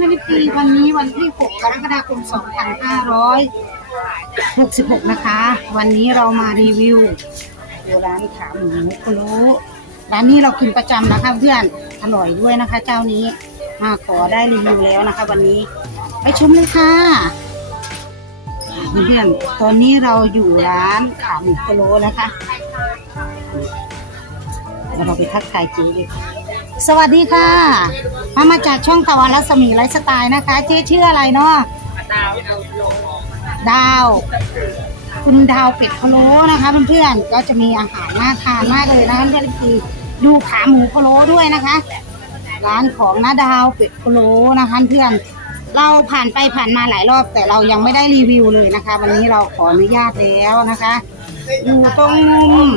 พื่อนปีวันนี้วันที่ 6 กรกฎาคม 2566 นะคะ วันนี้เรามารีวิวร้านขาหมูกะโลร้านนี้เรากินประจำนะคะเพื่อนอร่อยด้วยนะคะ เจ้านี้มาขอได้รีวิวแล้วนะคะ วันนี้ไปชมเลยค่ะเพื่อนตอนนี้เราอยู่ร้านขาหมูกะโลนะคะเดี๋ยวเราไปทักทายจ๊ดีกว่า สวัสดีค่ะมามาจากช่องตะวันรัศมีไลฟ์สไตล์นะคะ เจ๊ชื่ออะไรเนาะดาว คุณดาวเป็ดพะโล้นะคะเพื่อนๆก็จะมีอาหารน่าทานมากเลยนะคะเพื่อนๆคือดูขาหมูพะโล้ด้วยนะคะ ร้านของน้าดาวเป็ดพะโล้นะคะเพื่อนเราผ่านไปผ่านมาหลายรอบ แต่เรายังไม่ได้รีวิวเลยนะคะ วันนี้เราขออนุญาตแล้วนะคะอยู่ตรงมุม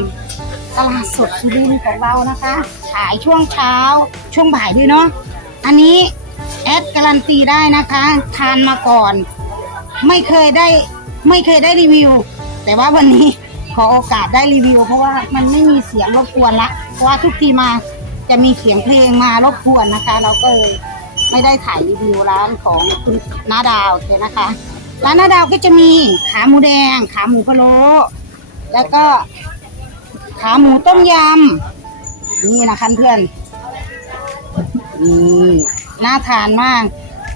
ตลาดสดสุรินทร์ของเรานะคะ ขายช่วงเช้าช่วงบ่ายด้วยเนาะอันนี้แอดการันตีได้นะคะ ทานมาก่อน ไม่เคยได้ไม่เคยได้รีวิว แต่ว่าวันนี้ขอโอกาสได้รีวิว เพราะว่ามันไม่มีเสียงรบกวนละเพราะว่าทุกทีมาจะมีเสียงเพลงมารบกวนนะคะ เราก็เลยไม่ได้ถ่ายรีวิวร้านของคุณนาดาวเลยนะคะร้านนาดาวก็จะมีขาหมูแดง ขาหมูพะโล้แล้วก็ ขาหมูต้มยำ นี่นะคะเพื่อนนี่น่าทานมาก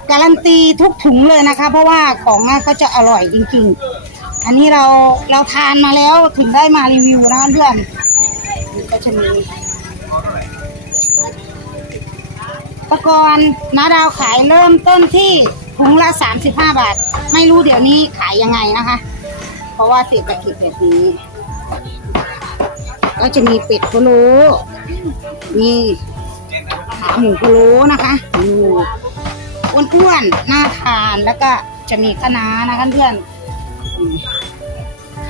การันตีทุกถุงเลยนะคะ เพราะว่าของน่าก็จะอร่อยจริงๆ อันนี้เราเราทานมาแล้วถึงได้มารีวิวนะเพื่อนนี่ก็จะมีตะกอนนาดาวขายเริ่มต้นที่ถุงละ 35 บาท ไม่รู้เดี๋ยวนี้ขายยังไงนะคะ เพราะว่าเศรษฐกิจแบบนี้ ก็จะมีเป็ดพะโล้มีขาหมูพะโล้นะคะนี่อ้วนๆน่าทานแล้วก็จะมีคะน้านะคะเพื่อน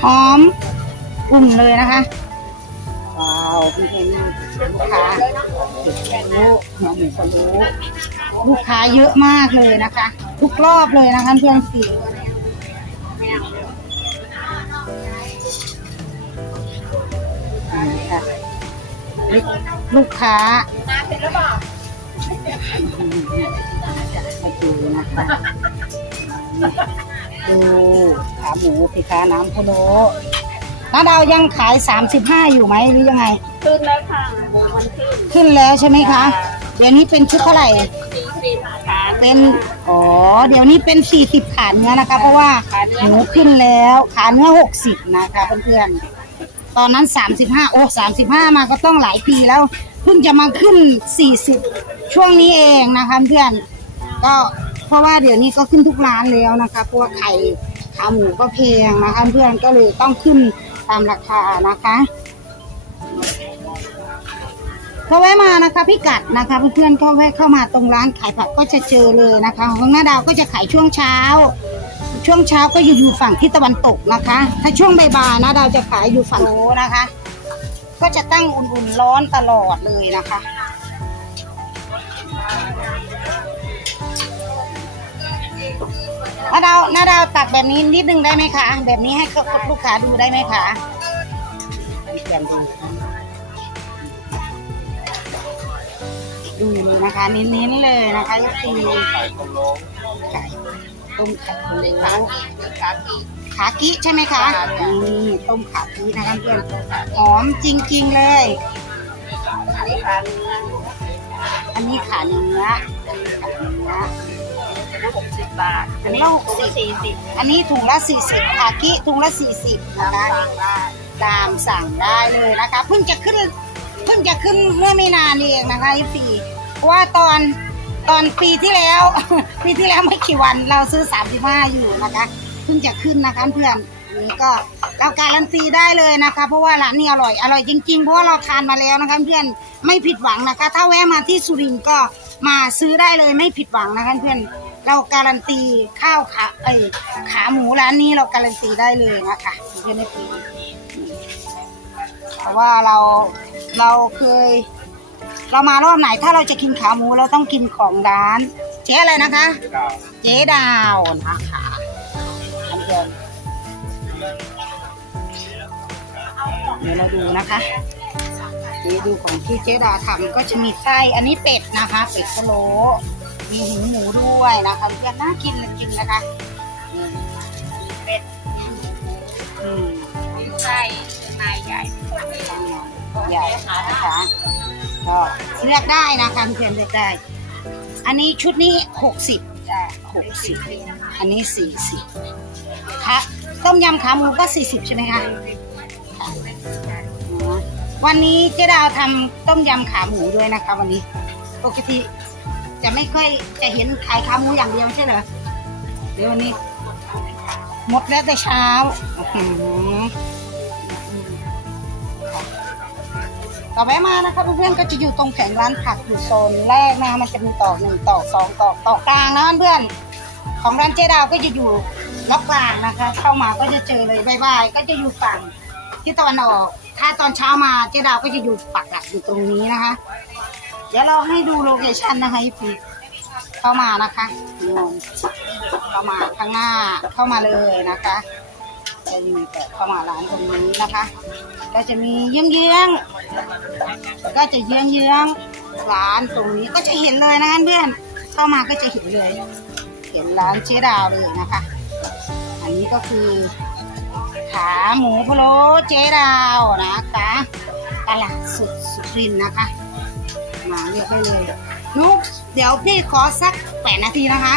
หอมอุ่นเลยนะคะว้าวพี่เห็นลูกค้าเห็ดรู้หอมหมูพะโล้ลูกค้าเยอะมากเลยนะคะ ทุกรอบเลยนะคะเพื่อนสี ค่ะ ลูกค้ามาดูนะคะดูขาหมูสิคะน้ำพะโล้น้าดาวยังขาย 35 อยู่ไหมหรือยังไง ขึ้นแล้วค่ะมันขึ้นขึ้นแล้วใช่ไหมคะ เดี๋ยวนี้เป็นชุดเท่าไหร่สี่สิบขาเป็นอ๋อเดี๋ยวนี้เป็น 40 ขาเนื้อนะคะ เพราะว่าหมูขึ้นแล้วขาเนื้อ 60 นะคะเพื่อนๆ ตอนนั้น 35 โอ้35 มาก็ต้องหลายปีแล้ว เพิ่งจะมาขึ้น 40 ช่วงนี้เองนะคะเพื่อนก็เพราะว่าเดี๋ยวนี้ก็ขึ้นทุกร้านแล้วนะคะเพราะว่าไข่ขาหมูก็แพงนะคะเพื่อนก็เลยต้องขึ้นตามราคานะคะก็แวะมานะคะพี่กัดนะคะเพื่อนๆก็แวะเข้ามาตรงร้านขายผักก็จะเจอเลยนะคะของหน้าดาวก็จะขายช่วงเช้า ช่วงเช้าก็อยู่อยู่ฝั่งทิศตะวันตกนะคะ ถ้าช่วงบ่ายๆนะดาวจะขายอยู่ฝั่งโน้นนะคะ ก็จะตั้งอุ่นๆร้อนตลอดเลยนะคะน้าดาวน้าดาวตัดแบบนี้นิดนึงได้ไหมคะ แบบนี้ให้ลูกค้าดูได้ไหมคะดูดูนะคะ เน้นๆเลยนะคะยกตีไก่ ต้มไข่พะโล้ขาขากีขากิใช่ไหมคะนี่ต้มขากินะคะเพื่อนหอมจริงๆเลย อันนี้ขาเนื้ออันนี้ขาเนื้อขาเนื้อละหกสิบบาท อันนี้ละหกสิบสี่สิบอันนี้ถุงละ40ขากิถุงละ40นะคะตามสั่งได้เลยนะคะ เพิ่งจะขึ้น เพิ่งจะขึ้นเมื่อไม่นานเองนะคะพี่เพราะว่าตอน ตอนปีที่แล้ว ปีที่แล้วไม่กี่วันเราซื้อ35อยู่นะคะเพิ่งจะขึ้นนะคะเพื่อนนนี้ก็เราการันตีได้เลยนะคะ เพราะว่าร้านนี้อร่อยอร่อยจริงๆ เพราะว่าเราทานมาแล้วนะคะเพื่อนไม่ผิดหวังนะคะ ถ้าแวะมาที่สุรินทร์ก็มาซื้อได้เลยไม่ผิดหวังนะคะเพื่อนเราการันตีข้าวขาเอ้ขาหมูร้านนี้เราการันตีได้เลยนะคะเพื่อนไม่ผิดเพราะว่าเราเราเคย เรามารอบไหนถ้าเราจะกินขาหมูเราต้องกินของร้าน เจ๊อะไรนะคะ เจ๊ดาวนะคะอันเดียวเดี๋ยวเราดูนะคะเจ๊ดูของที่เจ๊ดาทำก็จะมีไส้อันนี้เป็ดนะคะ เป็ดพะโล้มีหูหมูด้วยนะคะเพื่อนน่ากินเลยกินนะคะนี่เป็ดอืมไส้เครื่องในใหญ่ข้างในใหญ่นะคะ ก็เลือกได้นะคะเพื่อนเลือกได้ อันนี้ชุดนี้หกสิบจ้ะหกสิบอันนี้สี่สิบค่ะต้มยำขาหมูก็สี่สิบใช่ไหมคะค่ะอ๋อวันนี้เจ๊ดาวทำต้มยำขาหมูด้วยนะคะ วันนี้ปกติจะไม่ค่อยจะเห็นขายขาหมูอย่างเดียวใช่เหรอเดี๋ยววันนี้หมดแล้วแต่เช้า ต่อไปมานะคะเพื่อนๆก็จะอยู่ตรงแผงร้านผักอยู่โซนแรกนะคะมันจะมีต่อหนึ่งต่อสองต่อต่อกลางนะเพื่อนๆของร้านเจดาวก็จะอยู่ล็อกกลางนะคะ เข้ามาก็จะเจอเลยบายบก็จะอยู่ฝั่งที่ตะวันออก ถ้าตอนเช้ามาเจดาวก็จะอยู่ปักหลักอยู่ตรงนี้นะคะ เดี๋ยวเราให้ดูโลเคชั่นนะคะพี่เข้ามานะคะเข้ามาข้างหน้าเข้ามาเลยนะคะ จะมีแต่เข้ามาร้านตรงนี้นะคะ ก็จะมีเยื้องๆก็จะเยื้องเยื้องร้านตรงนี้ก็จะเห็นเลยนะเพื่อนเข้ามาก็จะเห็นเลย เห็นร้านเจ๊ดาวเลยนะคะ อันนี้ก็คือ ขาหมูพะโล้เจดาวนะคะตลาดสุดสุรินนะคะ มาเรียกได้เลยนุกเดี๋ยวพี่ขอสักแปดนาทีนะคะ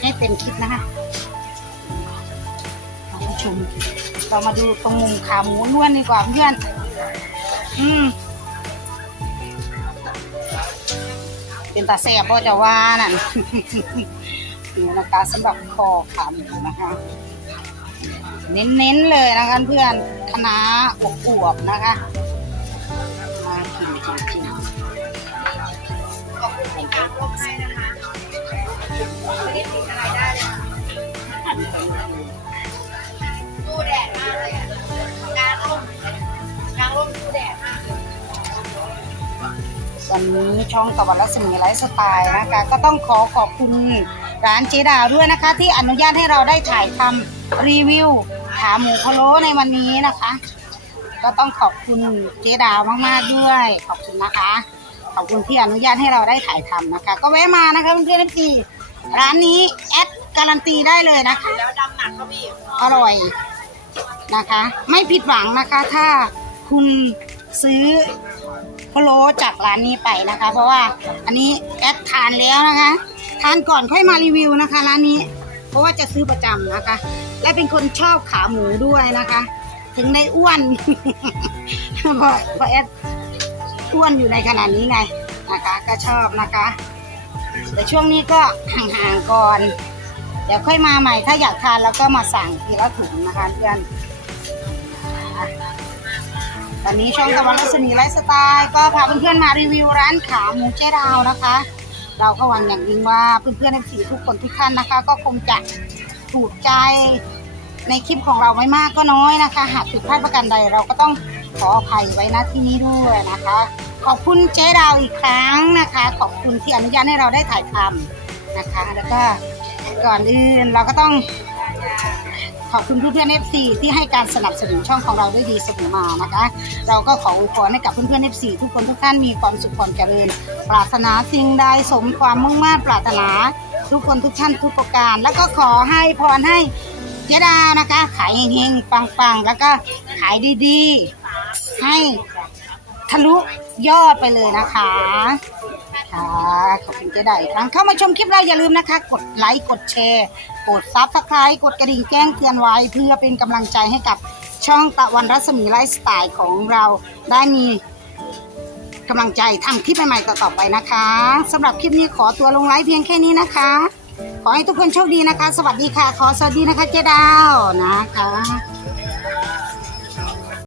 ให้เต็มคลิปนะคะ ชม เรามาดูตรงมุมขาหมูล้วนดีกว่าเพื่อน อืม เป็นตาแซ่บก็จะว่านั่นนี่นะคะสำหรับคอขาหมูนะคะ เน้นๆเลยนะคะเพื่อนคณะอวบๆนะคะมากินจริงๆขอบคุณที่การร่วมให้นะคะไม่ได้ติดอะไร วันนี้ช่องตะวันรัศมีไลฟ์สไตล์นะคะ ก็ต้องขอขอบคุณร้านเจดาวด้วยนะคะ ที่อนุญาตให้เราได้ถ่ายทำรีวิวขาหมูพะโล้ในวันนี้นะคะ ก็ต้องขอบคุณเจดาวมากๆด้วย ขอบคุณนะคะ ขอบคุณที่อนุญาตให้เราได้ถ่ายทำนะคะ ก็แวะมานะคะเพื่อนๆทีร้านนี้แอดการันตีได้เลยนะคะแล้วดำหนักก็มีอร่อยนะคะ ไม่ผิดหวังนะคะถ้าคุณซื้อ พะโล้จากร้านนี้ไปนะคะ เพราะว่าอันนี้แอดทานแล้วนะคะ ทานก่อนค่อยมารีวิวนะคะ ร้านนี้ เพราะว่าจะซื้อประจำนะคะ และเป็นคนชอบขาหมูด้วยนะคะ ถึงในอ้วน เพราะเพราะแอดอ้วนอยู่ในขนาดนี้ไงนะคะ ก็ชอบนะคะแต่ช่วงนี้ก็ห่างๆก่อน เดี๋ยวค่อยมาใหม่ถ้าอยากทานแล้วก็มาสั่งทีละถุงนะคะเพื่อน อะตอนนี้ช่องตะวันรัศมีไลฟ์สไตล์ก็พาเพื่อนๆมารีวิวร้านขาหมูเจ๊ดาวนะคะ เราก็หวังอย่างยิ่งว่าเพื่อนๆในสีทุกคนทุกท่านนะคะ ก็คงจะถูกใจในคลิปของเราไม่มากก็น้อยนะคะ หากผิดพลาดประการใดเราก็ต้องขออภัยไว้ณที่นี้ด้วยนะคะ ขอบคุณเจ๊ดาวอีกครั้งนะคะ ขอบคุณที่อนุญาตให้เราได้ถ่ายทำนะคะ แล้วก็ก่อนอื่นเราก็ต้อง ขอบคุณเพื่อนๆ FC ที่ให้การสนับสนุนช่องของเราด้วยดีเสมอมานะคะ เราก็ขออวยพรให้กับเพื่อนๆ FC ทุกคนทุกท่านมีความสุขความเจริญ ปรารถนาสิ่งใดสมความมุ่งมั่นปรารถนา ทุกคนทุกท่านทุกประการ แล้วก็ขอให้พรให้เจดานะคะ ขายเฮงๆปังๆ แล้วก็ขายดีๆ ให้ทะลุยอดไปเลยนะคะค่ะขอบคุณเจด้อีกครั้งเข้ามาชมคลิปเราอย่าลืมนะคะ กดไลค์กดแชร์ กดซับสไครต์กดกระดิ่งแจ้งเตือนไว้ เพื่อเป็นกำลังใจให้กับช่องตะวันรัศมีไลฟ์สไตล์ของเราได้มีกำลังใจทำคลิปใหม่ๆต่อๆไปนะคะสำหรับคลิปนี้ขอตัวลงไลฟ์เพียงแค่นี้นะคะ ขอให้ทุกคนโชคดีนะคะ สวัสดีค่ะ ขอสวัสดีนะคะเจ๊ดาวนะคะ